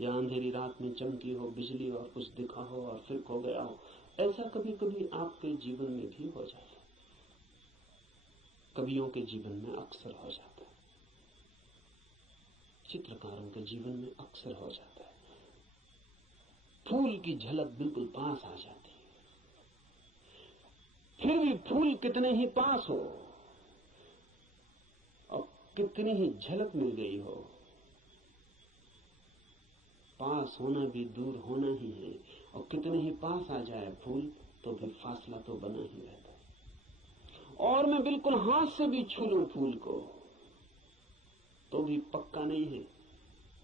या अंधेरी रात में चमकी हो बिजली और कुछ दिखा हो और फिर खो गया हो। ऐसा कभी कभी आपके जीवन में भी हो जाता है, कवियों के जीवन में अक्सर हो जाता है, चित्रकारों के जीवन में अक्सर हो जाता है। फूल की झलक बिल्कुल पास आ जाती है, फिर भी फूल कितने ही पास हो और कितनी ही झलक मिल गई हो, पास होना भी दूर होना ही है। और कितने ही पास आ जाए फूल तो भी फासला तो बना ही रहता है। और मैं बिल्कुल हाथ से भी छू लूं फूल को तो भी पक्का नहीं है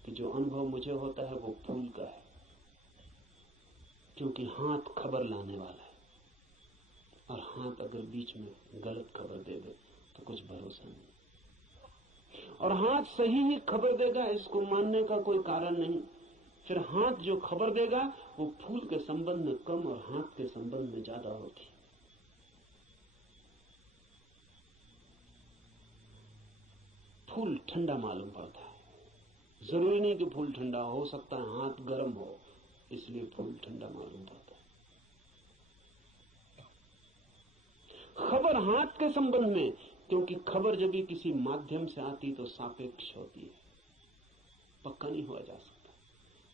कि जो अनुभव मुझे होता है वो फूल का है, क्योंकि हाथ खबर लाने वाला है और हाथ अगर बीच में गलत खबर दे दे तो कुछ भरोसा नहीं। और हाथ सही ही खबर देगा इसको मानने का कोई कारण नहीं। फिर हाथ जो खबर देगा वो फूल के संबंध में कम और हाथ के संबंध में ज्यादा होती। फूल ठंडा मालूम पड़ता है, जरूरी नहीं कि फूल ठंडा हो सकता है हाथ गर्म हो, इसलिए फूल ठंडा मालूम पड़ता है। खबर हाथ के संबंध में, क्योंकि खबर जब भी किसी माध्यम से आती तो सापेक्ष होती है, पक्का नहीं हुआ जा सकता।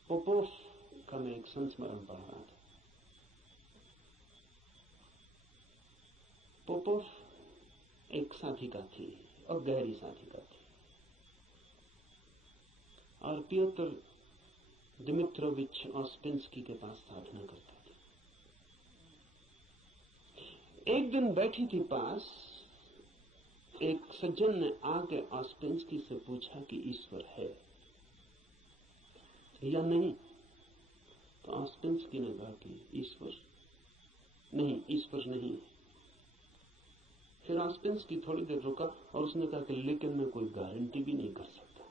पोपोफ का मैं एक संस्मरण पढ़ रहा था। पोपोफ एक साधिका थी और गहरी साधिका थी, और पियोतर दिमित्रोविच ऑस्पेंस्की के पास साधना करता था। एक दिन बैठी थी पास, एक सज्जन ने आके ऑस्पेंस्की से पूछा कि ईश्वर है या नहीं। तो ऑस्पेंस्की ने कहा कि ईश्वर नहीं। फिर ऑस्पेंस्की थोड़ी देर रुका और उसने कहा कि लेकिन मैं कोई गारंटी भी नहीं कर सकता।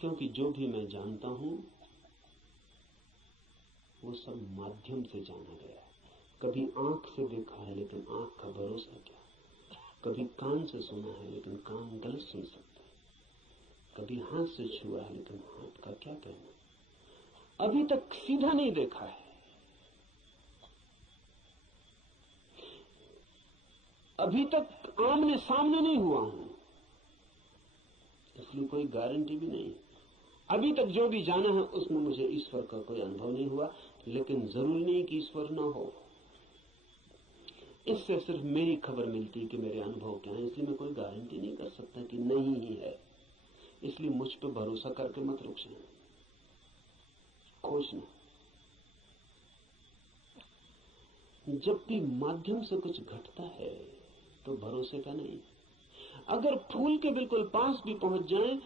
क्योंकि जो भी मैं जानता हूं वो सब माध्यम से जाना गया है। कभी आंख से देखा है लेकिन आंख का भरोसा क्या, कभी कान से सुना है लेकिन कान गलत सुन सकता है, कभी हाथ से छुआ है लेकिन हाथ का क्या कहना। अभी तक सीधा नहीं देखा है, अभी तक आमने सामने नहीं हुआ हूं, इसलिए कोई गारंटी भी नहीं। अभी तक जो भी जाना है उसमें मुझे ईश्वर का कोई अनुभव नहीं हुआ, लेकिन जरूरी नहीं कि ईश्वर न हो। इससे सिर्फ मेरी खबर मिलती कि मेरे अनुभव क्या है, इसलिए मैं कोई गारंटी नहीं कर सकता कि नहीं ही है। इसलिए मुझ पर भरोसा करके मत रुक जाना, खोजना। जब भी माध्यम से कुछ घटता है तो भरोसे का नहीं। अगर फूल के बिल्कुल पास भी पहुंच जाएं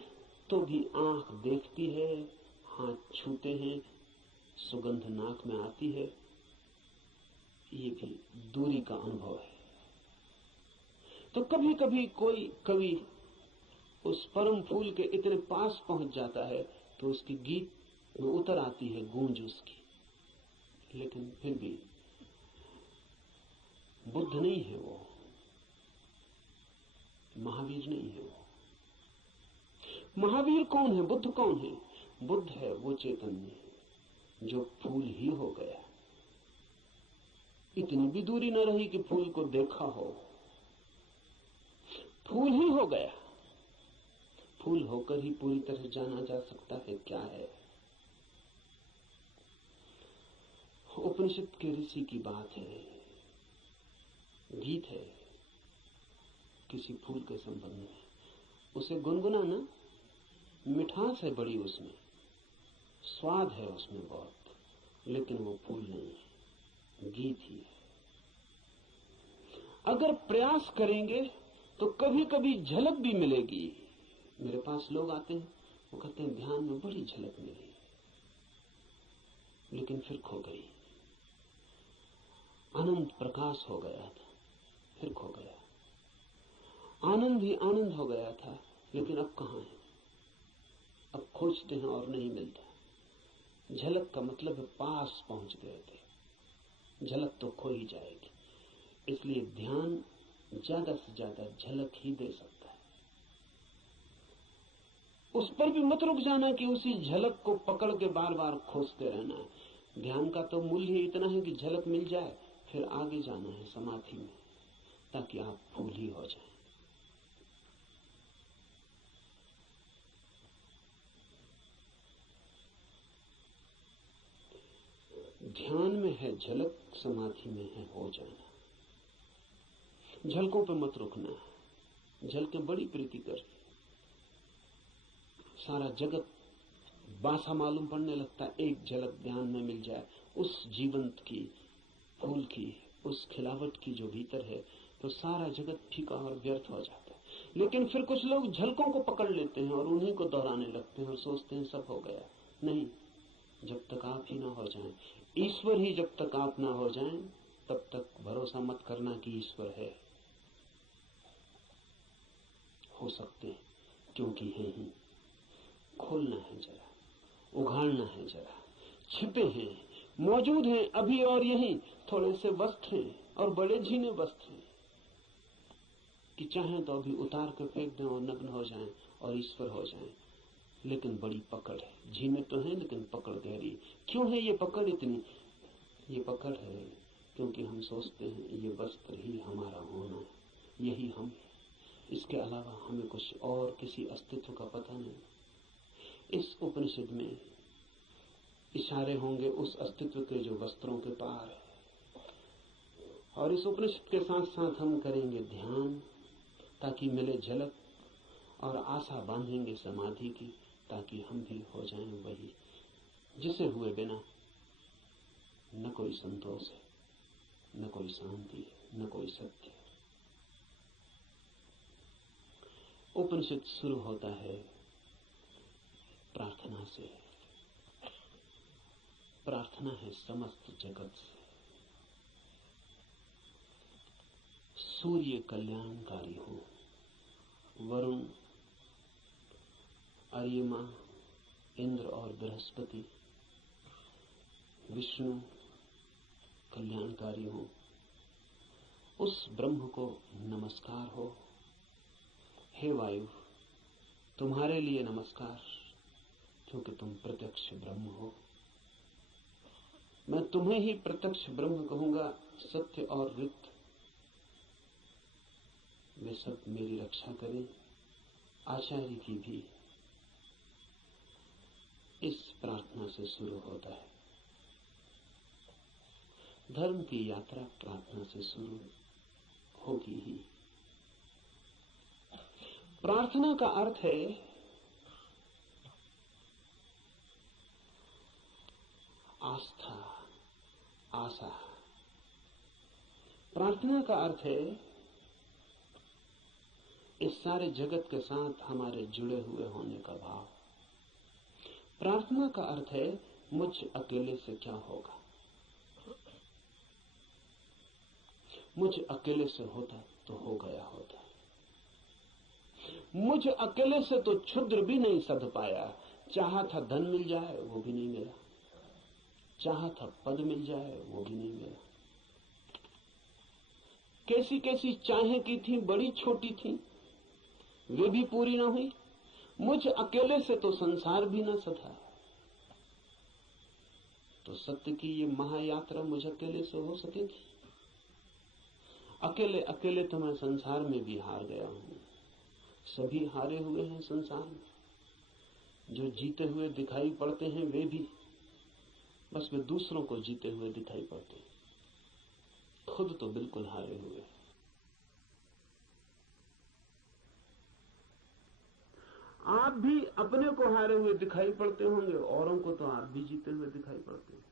तो भी आंख देखती है, हाथ छूते हैं, सुगंध नाक में आती है, ये भी दूरी का अनुभव है। तो कभी कभी कोई कवि उस परम फूल के इतने पास पहुंच जाता है तो उसकी गीत में उतर आती है गूंज उसकी, लेकिन फिर भी बुद्ध नहीं है वो, महावीर नहीं है वो। महावीर कौन है, बुद्ध कौन है? बुद्ध है वो चैतन्य जो फूल ही हो गया। इतनी भी दूरी न रही कि फूल को देखा हो, फूल ही हो गया। फूल होकर ही पूरी तरह जाना जा सकता है क्या है। उपनिषद के ऋषि की बात है, गीत है किसी फूल के संबंध में, उसे गुनगुनाना, मिठास है बड़ी उसमें, स्वाद है उसमें बहुत, लेकिन वो फूल नहीं है, गीत ही है। अगर प्रयास करेंगे तो कभी कभी झलक भी मिलेगी। मेरे पास लोग आते हैं, वो कहते हैं ध्यान में बड़ी झलक मिली, लेकिन फिर खो गई। अनंत प्रकाश हो गया था, फिर खो गया। आनंद ही आनंद हो गया था, लेकिन अब कहां है? अब खोजते हैं और नहीं मिलता। झलक का मतलब है पास पहुंच गए थे, झलक तो खो ही जाएगी। इसलिए ध्यान ज्यादा से ज्यादा झलक ही दे सकता है। उस पर भी मत रुक जाना कि उसी झलक को पकड़ के बार बार खोजते रहना है। ध्यान का तो मूल्य ही इतना है कि झलक मिल जाए, फिर आगे जाना है समाधि में, ताकि आप फूल ही हो जाएं। ध्यान में है झलक, समाधि में है हो जाना। झलकों पे मत रुकना है। झलकें बड़ी प्रीतिकर, सारा जगत बासा मालूम पड़ने लगता है। एक झलक ध्यान में मिल जाए उस जीवंत की, फूल की, उस खिलावट की जो भीतर है, तो सारा जगत फीका और व्यर्थ हो जाता है। लेकिन फिर कुछ लोग झलकों को पकड़ लेते हैं और उन्हीं को दोहराने लगते हैं और सोचते हैं सब हो गया। नहीं, जब तक आप ही ना हो जाएं, ईश्वर ही जब तक आप ना हो जाएं, तब तक भरोसा मत करना कि ईश्वर है। हो सकते हैं, क्योंकि है ही। खोलना है जरा, उघाड़ना है जरा। छिपे हैं, मौजूद हैं अभी और यहीं। थोड़े से वस्त्र हैं और बड़े झीने वस्त्र हैं कि चाहें तो अभी उतार कर फेंक दें और नग्न हो जाएं और ईश्वर हो जाएं। लेकिन बड़ी पकड़ है। झीने तो हैं लेकिन पकड़ गहरी। क्यों है ये पकड़ इतनी? ये पकड़ है क्योंकि हम सोचते हैं ये वस्त्र ही हमारा होना है, यही हम है। इसके अलावा हमें कुछ और किसी अस्तित्व का पता नहीं। इस उपनिषद में इशारे होंगे उस अस्तित्व के जो वस्त्रों के पार है। और इस उपनिषद के साथ साथ हम करेंगे ध्यान ताकि मिले झलक, और आशा बांधेंगे समाधि की ताकि हम भी हो जाएं वही जिसे हुए बिना न कोई संतोष है, न कोई शांति है, न कोई सत्य है। उपनिषद शुरू होता है प्रार्थना से। प्रार्थना है समस्त जगत से। सूर्य कल्याणकारी हो, वरुण, अर्यमा, इंद्र और बृहस्पति, विष्णु कल्याणकारी हो, उस ब्रह्म को नमस्कार हो। हे वायु, तुम्हारे लिए नमस्कार, क्योंकि तुम प्रत्यक्ष ब्रह्म हो। मैं तुम्हें ही प्रत्यक्ष ब्रह्म कहूंगा। सत्य और ऋत वे सब मेरी रक्षा करें, आचार्य की भी। इस प्रार्थना से शुरू होता है। धर्म की यात्रा प्रार्थना से शुरू होगी ही। प्रार्थना का अर्थ है आस्था, आशा। प्रार्थना का अर्थ है इस सारे जगत के साथ हमारे जुड़े हुए होने का भाव। प्रार्थना का अर्थ है मुझ अकेले से क्या होगा। मुझ अकेले से होता तो हो गया होता। मुझ अकेले से तो क्षुद्र भी नहीं सध पाया। चाहा था धन मिल जाए वो भी नहीं मिला, चाहा था पद मिल जाए वो भी नहीं मिला। कैसी कैसी चाहें की थी, बड़ी छोटी थी, वे भी पूरी ना हुई। मुझ अकेले से तो संसार भी ना सधा। तो सत्य की ये महायात्रा मुझ अकेले से हो सकेगी? अकेले अकेले तो मैं संसार में भी हार गया हूं। सभी हारे हुए हैं संसार में। जो जीते हुए दिखाई पड़ते हैं वे भी बस वे दूसरों को जीते हुए दिखाई पड़ते हैं, खुद तो बिल्कुल हारे हुए। आप भी अपने को हारे हुए दिखाई पड़ते होंगे, औरों को तो आप भी जीते हुए दिखाई पड़ते हैं।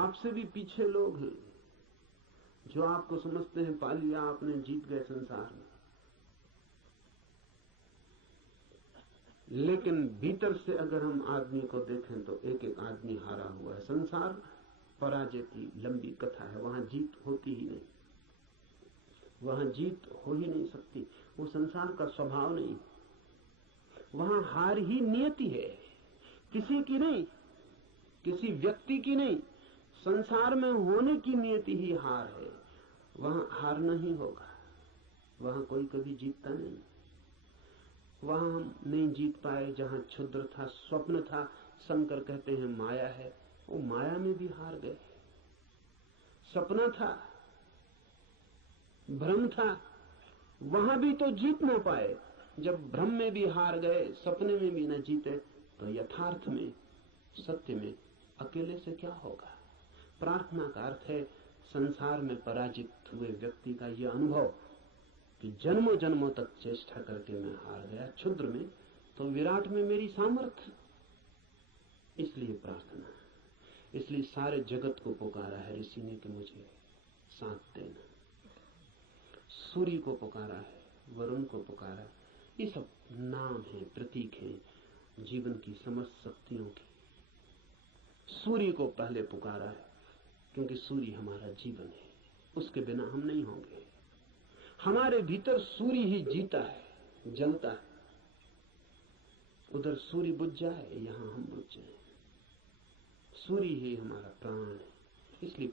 आपसे भी पीछे लोग हैं जो आपको समझते हैं पा लिया आपने, जीत गए संसार में। लेकिन भीतर से अगर हम आदमी को देखें तो एक एक आदमी हारा हुआ है। संसार पराजय की लंबी कथा है, वहां जीत होती ही नहीं, वहां जीत हो ही नहीं सकती। वो संसार का स्वभाव नहीं, वहां हार ही नियति है, किसी की नहीं, किसी व्यक्ति की नहीं। संसार में होने की नियति ही हार है। वहां हारना ही होगा, वहां कोई कभी जीतता नहीं। वहां हम नहीं जीत पाए जहां क्षुद्र था, स्वप्न था, शंकर कहते हैं माया है, वो माया में भी हार गए। सपना था, भ्रम था, वहां भी तो जीत ना पाए। जब भ्रम में भी हार गए, सपने में भी न जीते, तो यथार्थ में, सत्य में अकेले से क्या होगा। प्रार्थना का अर्थ है संसार में पराजित हुए व्यक्ति का यह अनुभव कि जन्मों जन्मों तक चेष्टा करके मैं हार गया क्षुद्र में, तो विराट में मेरी सामर्थ्य। इसलिए प्रार्थना, इसलिए सारे जगत को पुकारा है ऋषि ने कि मुझे साथ देना। सूर्य को पुकारा है, वरुण को पुकारा, ये सब नाम है, प्रतीक है जीवन की समस्त शक्तियों की। सूर्य को पहले पुकारा है क्योंकि सूर्य हमारा जीवन है, उसके बिना हम नहीं होंगे। हमारे भीतर सूर्य ही जीता है, जलता है। उधर सूर्य बुझ जाए, यहां हम बुझ जाए। सूर्य ही हमारा प्राण है, इसलिए